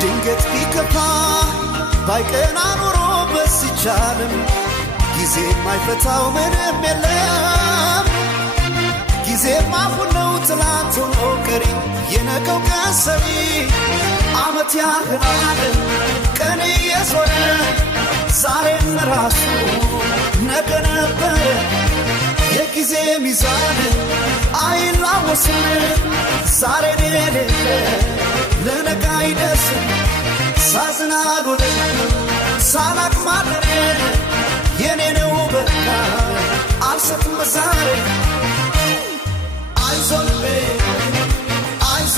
ድንገት ቢከፋ ባይቀና ኖሮ በስቻለም ጊዜ የማይፈታው ምንም የለም ጊዜ ማፉነው ትላንት ሆኖ ቀሪ የነገው ቀን ሰሪ ዓመት ያህላል ቀን የዞረ ዛሬም ራሱ ነገ ነበር የጊዜ ሚዛን አይላወስም ዛሬን የሌለ ለነገ አይደርስም ሳዝናሉን ሳላቅማለን የኔ ነው በቃ አልሰጥም ዛሬ አይዞ ልቤ አይዞ